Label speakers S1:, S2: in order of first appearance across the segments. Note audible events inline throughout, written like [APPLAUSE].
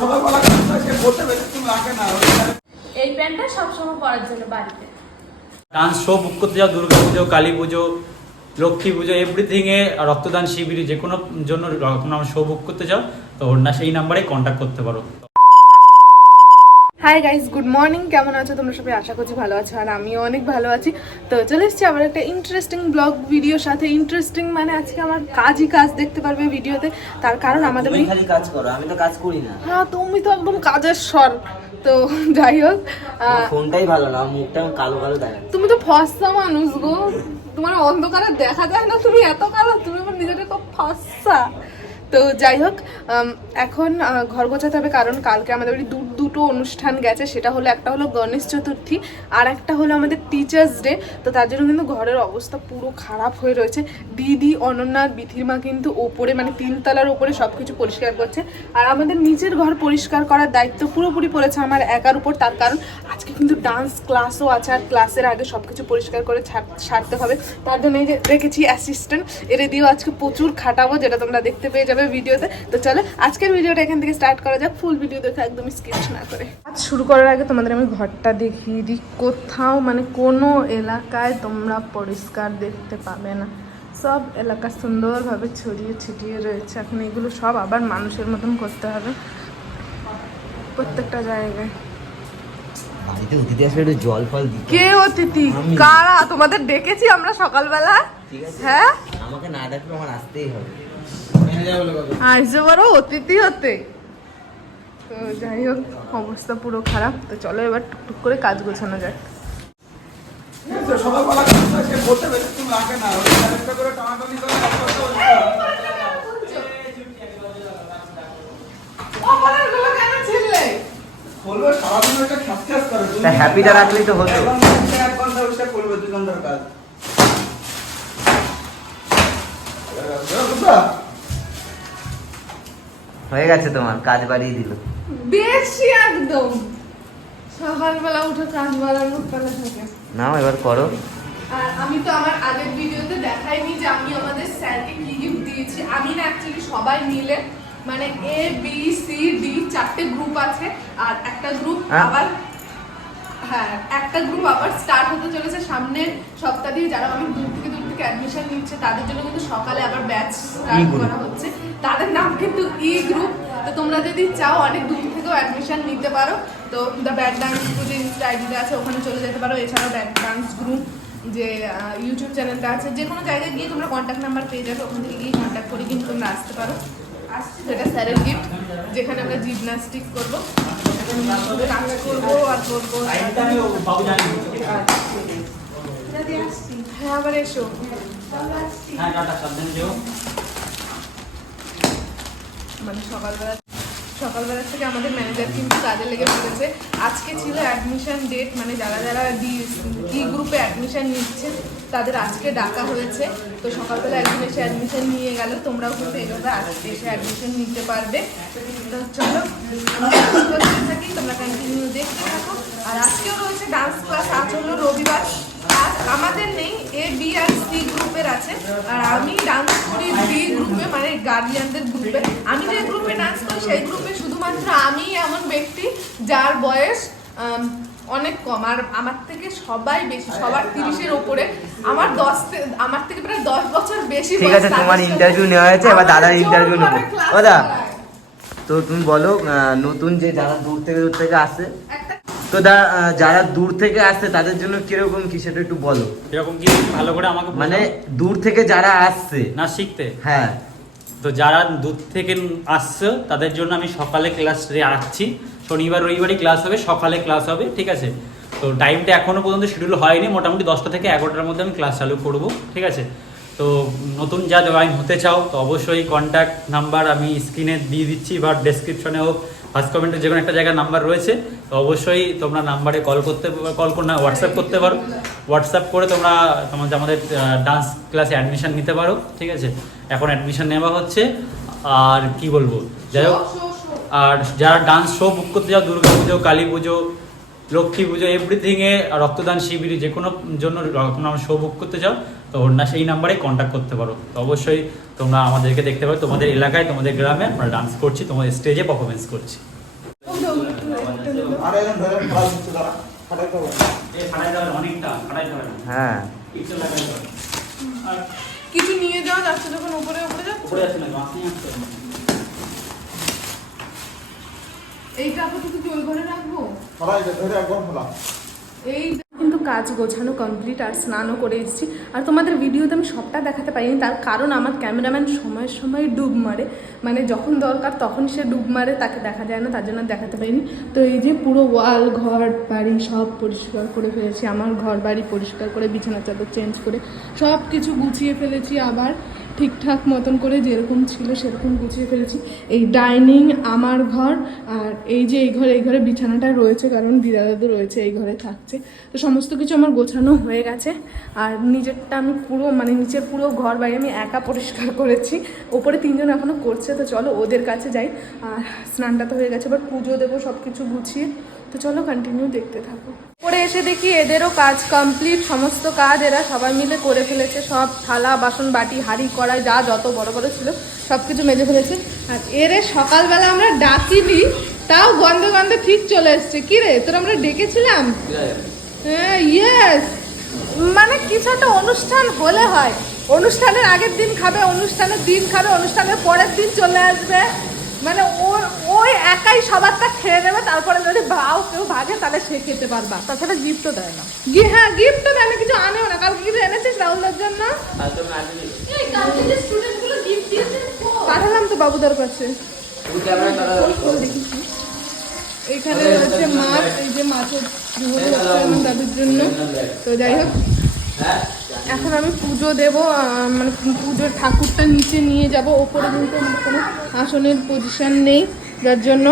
S1: সকালবেলা কাজটা সে বলতে পেরে তুমি রাখে না
S2: এই প্যান্টটা সবসময় পরার জন্য বাড়িতে।
S3: ডান্স শো বুক করতে যাও দুর্গা পুজো কালী পুজো লক্ষ্মী পুজো এভরিথিং এ রক্তদান শিবির যে কোনো জন্য শো বুক করতে যাও তো ওর না সেই নাম্বারে কন্ট্যাক্ট করতে পারো।
S4: হাই গাইস গুড মর্নিং কেমন আছো? তোমরা সবাই আশা করছি ভালো আছো আর আমিও অনেক ভালো আছি। তো চলে এসেছি আবার একটা ইন্টারেস্টিং ব্লগ ভিডিওর সাথে। ইন্টারেস্টিং মানে আজকে আমার কাজই কাজ দেখতে পারবে ভিডিওতে তার কারণ আমাদের
S5: খালি কাজ করো আমি তো কাজ করি না।
S4: হ্যাঁ তুমি তো একদম কাজের স্বর তো [LAUGHS] যাই হোক
S5: ফোনটাই ভালো না মুখটা কালো কালো দেখা
S4: তুমি তো ফর্সা মানুষ গো। তোমার অন্ধকারে দেখা যায় না? তুমি এত কালো তুমি আমার নিজেটা খুব ফর্সা। তো যাই হোক এখন ঘর গোছাতে হবে কারণ কালকে আমাদের বাড়ি দু- দুটো অনুষ্ঠান গেছে, সেটা হলো একটা হলো গণেশ চতুর্থী, আর একটা হলো আমাদের টিচার্স ডে তো তার জন্য কিন্তু ঘরের অবস্থা পুরো খারাপ হয়ে রয়েছে। দিদি, অনন্যা আর বিথির মা কিন্তু ওপরে মানে তিনতলার ওপরে সব কিছু পরিষ্কার করছে, আর আমাদের নিজের ঘর পরিষ্কার করার দায়িত্ব পুরোপুরি পড়েছে আমার একার উপর, তার কারণ আজকে কিন্তু ডান্স ক্লাসও আছে, আর ক্লাসের আগে সব কিছু পরিষ্কার করে ছাড়- ছাড়তে হবে। তার জন্য এই যে রেখেছি অ্যাসিস্ট্যান্ট এর দিয়েও আজকে প্রচুর খাটাবো, যেটা তোমরা দেখতে পেয়ে যাবে ভিডিওতে। তো চলো, আজকের ভিডিওটা এখান থেকে স্টার্ট করা যাক ফুল ভিডিও দেখে একদম স্কিপ না। করে আজ শুরু করার আগে তোমাদের আমি ঘরটা দেখিয়ে দিই। কোথাও মানে কোনো এলাকায় তোমরা পরিষ্কার দেখতে পাবে না। সব এলাকা সুন্দরভাবে ছড়িয়ে ছিটিয়ে রয়েছে। এখন এগুলো সব আবার মানুষের মতন করতে হবে। প্রত্যেকটা জায়গায়।
S5: বাড়িতে অতিথি আসলে একটু জল ফল
S4: কে অতিথি? কারা? তোমাদের ডেকেছি আমরা সকালবেলা। হ্যাঁ?
S5: আমাকে না ডাকলে আমার আসতেই হবে।
S4: আসতে পারো অতিথি হতে। তো যাই হোক অবস্থা পুরো খারাপ। তো চলো এবার টুকটুক করে কাজ গোছানো যাক।
S5: হ্যাপিটা রাখলেই তো হতো।
S1: এক ঘণ্টা ওইটা করবে দুই ঘণ্টার কাজ
S5: হয়ে গেছে তোমার কাজ বাড়িয়ে দিল।
S4: বেশি একদম। সকালবেলা উঠে কাজ বাড়ানোর পালা থাকে।
S5: নাও এবার করো।
S4: আর আমি তো আমার আগের ভিডিওতে দেখাইনি যে আমি আমাদের স্যারকে কি গিফট দিয়েছি। আমি না অ্যাকচুয়ালি সবাই মিলে মানে এ বি সি ডি চারটে গ্রুপ আছে। আর একটা গ্রুপ
S5: হ্যাঁ।
S4: আবার হ্যাঁ একটা গ্রুপ আবার স্টার্ট হতে চলেছে সামনের সপ্তাহ দিয়ে। যারা অনেক দূর থেকে দূর থেকে অ্যাডমিশন নিচ্ছে তাদের জন্য কিন্তু সকালে আবার ব্যাচ স্টার্ট করা হচ্ছে। তাদের নাম কিন্তু ই গ্রুপ তো তোমরা যদি চাও অনেক দূর থেকেও অ্যাডমিশন নিতে পারো। তো দ্য ব্যাড ডান্স গ্রুপ যে ইনস্টা আইডিটা আছে ওখানে চলে যেতে পারো। এছাড়াও ব্যাড ডান্স গ্রুপ যে ইউটিউব চ্যানেলটা আছে যে কোনো জায়গায় গিয়ে তোমরা কন্ট্যাক্ট নাম্বার পেয়ে যাবে। ওখান থেকে গিয়ে কন্ট্যাক্ট করে কিন্তু তোমরা আসতে পারো। আসছি এটা স্যারের গিফট যেখানে আমরা জিমনাস্টিক করব। আর করব। হ্যাঁ আবার এসো।
S3: হ্যাঁ টাটা সাবধানে যেও।
S4: মানে সকালবেলা সকালবেলা থেকে আমাদের ম্যানেজার কিন্তু কাজে লেগে পড়েছে। আজকে ছিল অ্যাডমিশন ডেট মানে যারা যারা ডি ই গ্রুপে অ্যাডমিশন নিচ্ছে, তাদের আজকে ডাকা হয়েছে। তো সকালবেলা একদিন এসে অ্যাডমিশন নিয়ে গেল। তোমরাও কিন্তু এইভাবে আজকে এসে অ্যাডমিশন নিতে পারবে। তো চলো থাকি, তোমরা কন্টিনিউ দেখতে থাকো। আর আজকেও রয়েছে ডান্স ক্লাস আজ হলো রবিবার। আর আমাদের নেই এ বি আর সি গ্রুপের আছে। আর আমি ডান্স করি বি গ্রুপে মানে গার্জিয়ানদের গ্রুপে আমি যে গ্রুপে ডান্স করি সেই গ্রুপে শুধুমাত্র আমি এমন ব্যক্তি যার বয়স অনেক কম। আর আমার থেকে সবাই বেশি সবার তিরিশের ওপরে। আমার দশ আমার থেকে প্রায় দশ বছর বেশি
S5: ঠিক আছে তোমার ইন্টারভিউ নেওয়া হয়েছে এবার দাদার ইন্টারভিউ নেব।
S4: class
S5: ও দা
S4: করায়।
S5: তো তুমি বলো নতুন যে যারা দূর থেকে দূর থেকে আসে তো দা যারা দূর থেকে আসছে তাদের জন্য কীরকম কি সেটা একটু বলো।
S3: এরকম কি? ভালো করে আমাকে
S5: মানে দূর থেকে যারা আসছে।
S3: না শিখতে।
S5: হ্যাঁ।
S3: তো যারা দূর থেকে আসছে তাদের জন্য আমি সকালে ক্লাস রাখছি শনিবার রবিবারই ক্লাস হবে সকালে ক্লাস হবে ঠিক আছে? তো টাইমটা এখনও পর্যন্ত শিডিউল হয়নি। মোটামুটি দশটা থেকে এগারোটার মধ্যে আমি ক্লাস চালু করব ঠিক আছে? তো নতুন যা জয়েন হতে চাও, তো অবশ্যই কন্ট্যাক্ট নাম্বার আমি স্ক্রিনে দিয়ে দিচ্ছি বা ডেসক্রিপশনে হোক ফার্স্ট কমেন্টে যে কোনো একটা জায়গায় নাম্বার রয়েছে, তো অবশ্যই তোমরা নাম্বারে কল করতে কল করে না হোয়াটসঅ্যাপ করতে পারো হোয়াটসঅ্যাপ করে তোমরা তোমাদের আমাদের ডান্স ক্লাসে অ্যাডমিশন নিতে পারো, ঠিক আছে এখন অ্যাডমিশন নেওয়া হচ্ছে, আর কি বলব যাই হোক। আর যারা ডান্স শো বুক করতে যাও দুর্গা পুজো, কালী পুজো, লক্ষ্মী পুজো এভরিথিং এ, রক্তদান শিবিরে, যে কোনো জন্য শো বুক করতে চাও তো না সেই নাম্বারে কন্ট্যাক্ট করতে পারো। তো অবশ্যই তোমরা আমাদেরকে দেখতে পারো তোমাদের এলাকায় তোমাদের গ্রামে আমরা ডান্স করছি তোমাদের স্টেজে পারফরমেন্স করছি।
S5: হ্যাঁ।
S4: কিছু নিয়ে যাওয়া যাচ্ছে যখন উপরে উপরে যাচ্ছে
S3: উপরে আছে না।
S4: এইটা আপাতত কি ওই ঘরে রাখব?
S1: ধরে একবার ফেলা
S4: এই কাজ গোছানো কমপ্লিট আর স্নানও করে এসেছি। আর তোমাদের ভিডিওতে আমি সবটা দেখাতে পারিনি, তার কারণ আমার ক্যামেরাম্যান সময় সময় ডুব মারে। মানে যখন দরকার তখন সে ডুব মারে, তাকে দেখা যায় না, তার জন্য দেখাতে পারিনি। তো এই যে পুরো ওয়াল, ঘর, বাড়ি সব পরিষ্কার করে ফেলেছি, আমার ঘর বাড়ি পরিষ্কার করে, বিছানা চাদর চেঞ্জ করে সব কিছু গুছিয়ে ফেলেছি আবার। ঠিকঠাক মতন করে যেরকম ছিল সেরকম গুছিয়ে ফেলেছি। এই ডাইনিং আমার ঘর আর এই যে এই ঘরে এই ঘরে বিছানাটা রয়েছে কারণ দাদু রয়েছে এই ঘরে থাকছে। তো সমস্ত কিছু আমার গোছানো হয়ে গেছে আর নিজেরটা আমি পুরো মানে নিচের পুরো ঘর বাড়ি আমি একা পরিষ্কার করেছি। ওপরে তিনজন এখনও করছে, তো চলো ওদের কাছে যাই। আর স্নানটা তো হয়ে গেছে, এবার পুজো দেবো সব কিছু গুছিয়ে। তো চলো কন্টিনিউ দেখতে থাকো। এসে দেখি এদেরও কাজ কমপ্লিট সমস্ত কাজ এরা সবাই মিলে করে ফেলেছে। সব থালা, বাসন, বাটি, হাঁড়ি, কড়াই, যা যত বড় বড় ছিল সব কিছু মেজে ফেলেছে। আর এরে সকালবেলা আমরা ডাকিনি, তাও গন্ধে গন্ধে ঠিক চলে এসছে। কি রে, তোর আমরা ডেকেছিলাম? হ্যাঁ ইয়েস মানে কিছু একটা অনুষ্ঠান হলে হয়। অনুষ্ঠানের আগের দিন খাবে, অনুষ্ঠানের দিন খাবে, অনুষ্ঠানের পরের দিন চলে আসবে। মানে ওর ওই একাই সবারটা খেয়ে নেবে তারপরে যদি ভাও কেউ ভাগে তাহলে সে খেতে পারবা। তাছাড়া গিফটও দেয় না। গি হ্যাঁ গিফটও দেয় না কিছু আনেও না। কালকে কিছু এনেছিস রাহুলের জন্য? পাঠালাম তো বাবুদার কাছে। এখানে রয়েছে মাছ এই যে মাছের ঝোল হচ্ছে দাদুর জন্য। তো যাই হোক এখন আমি পুজো দেব মানে পুজোর ঠাকুরটা নিচে নিয়ে যাব, ওপরে কিন্তু কোনো আসনের পজিশন নেই, যার জন্য।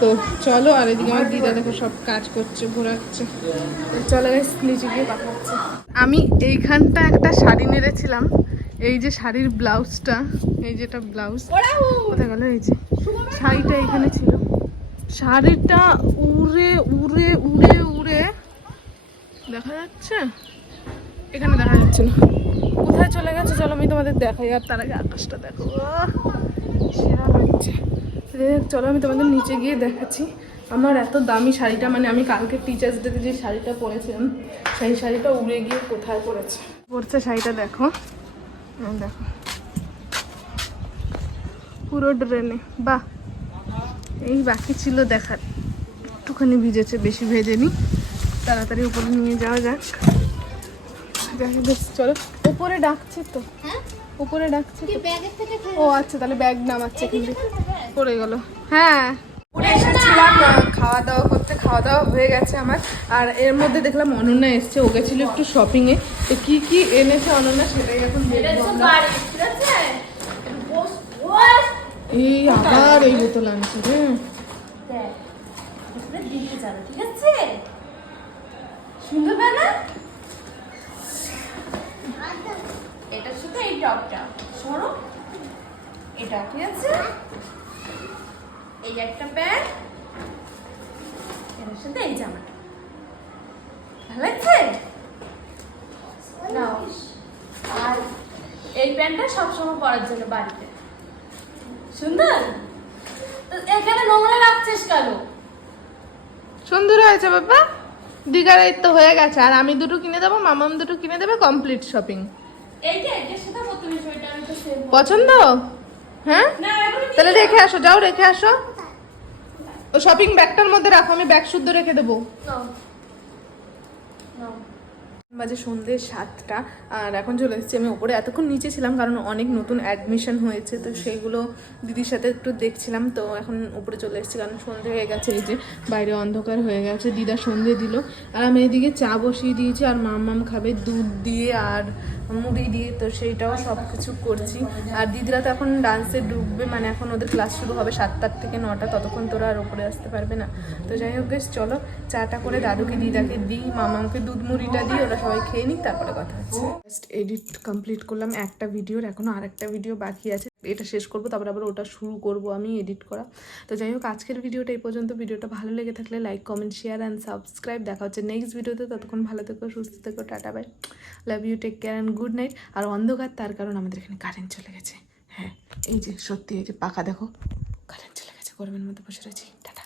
S4: তো চলো, আর এদিকে আমার দিদা দেখো সব কাজ করছে, ঘোরাচ্ছে। চলো নিচে গিয়ে কথা আমি এইখানটা একটা শাড়ি নেড়েছিলাম, এই যে শাড়ির ব্লাউজটা, এই যেটা ব্লাউজ, কোথায় গেল? এই যে শাড়িটা এখানে ছিল। শাড়িটা উড়ে উড়ে উড়ে উড়ে, দেখা যাচ্ছে? এখানে দেখা যাচ্ছে না। কোথায় চলে গেছে চলো আমি তোমাদের দেখাই, আর তার আগে আকাশটা দেখো। চলো আমি তোমাদের নিচে গিয়ে দেখাচ্ছি। আমার এত দামি শাড়িটা মানে আমি কালকে টিচার্স ডেতে যে শাড়িটা পরেছিলাম, সেই শাড়িটা উড়ে গিয়ে কোথায় পড়েছে? পড়ছে শাড়িটা দেখো। দেখো। পুরো ড্রেনে বাহ! এই বাকি ছিল দেখার। একটুখানি ভিজেছে, বেশি ভেজেনি। তাড়াতাড়ি উপরে নিয়ে যাওয়া যাক। চলো। উপরে ডাকছে তো। উপরে ডাকছে ও আচ্ছা তাহলে ব্যাগ নামাচ্ছে কিন্তু পড়ে গেল। হ্যাঁ। উপরে এসেছিলাম খাওয়া দাওয়া করতে। খাওয়া দাওয়া হয়ে গেছে আমার। আর এর মধ্যে দেখলাম অনন্যা এসছে। ও গেছিল একটু শপিং এ তো কি কি এনেছে অনন্যা সেটাই এখন এই আবার এই বোতল আনছে হ্যাঁ
S2: আছে? সুন্দর না এটার সাথে এই টপটা। সরো। এটা ঠিক আছে? এই একটা প্যান্ট। এটার সাথে এই জামাটা। ভালো লাগছে? নাও। আর এই প্যান্টটা সবসময় পরার জন্য বাড়িতে। সুন্দর? এখানে নোংরা রাখছিস কেন?
S4: সুন্দর হয়েছে বাবা। দিঘার তো হয়ে গেছে। আর আমি দুটো কিনে দেবো, মামাম দুটো কিনে দেবে কমপ্লিট শপিং পছন্দ? হ্যাঁ? তাহলে রেখে আসো যাও রেখে আসো। ও শপিং ব্যাগটার মধ্যে রাখো আমি ব্যাগ শুদ্ধ রেখে দেবো। বাজে সন্ধ্যে সাতটা আর এখন চলে এসেছি আমি ওপরে। এতক্ষণ নিচে ছিলাম কারণ অনেক নতুন অ্যাডমিশন হয়েছে তো সেইগুলো দিদির সাথে একটু দেখছিলাম তো এখন উপরে চলে এসেছি কারণ সন্ধে হয়ে গেছে এই যে বাইরে অন্ধকার হয়ে গেছে দিদা সন্ধে দিল। আর আমি এদিকে চা বসিয়ে দিয়েছি আর মাম মাম খাবে দুধ দিয়ে আর মুড়ি দিয়ে, তো সেইটাও সব কিছু করছি। আর দিদিরা তো এখন ডান্সে ডুববে মানে এখন ওদের ক্লাস শুরু হবে সাতটার থেকে নটা, ততক্ষণ তোরা আর ওপরে আসতে পারবে না। তো যাই হোক বেশ, চলো চাটা করে দাদুকে, দিদাকে দিই, মামাকে দুধ মুড়িটা দিই, ওরা সবাই খেয়ে নিই তারপরে কথা হচ্ছে। জাস্ট এডিট কমপ্লিট করলাম, একটা ভিডিওর, এখনও আরেকটা ভিডিও বাকি আছে। এটা শেষ করব, তারপর আবার ওটা শুরু করব আমি এডিট করা। তো যাই হোক, আজকের ভিডিওটা এই পর্যন্ত। ভিডিওটা ভালো লেগে থাকলে like comment share and subscribe দেখা হচ্ছে নেক্সট ভিডিওতে ততক্ষণ ভালো থেকো, সুস্থ থেকো, tata bye love you take care and good night আর অন্ধকার, তার কারণ আমাদের এখানে কারেন্ট চলে গেছে। হ্যাঁ এই যে সত্যি, এই যে পাখা, দেখো কারেন্ট চলে গেছে। গরমের মধ্যে বসে রয়েছি। টাটা।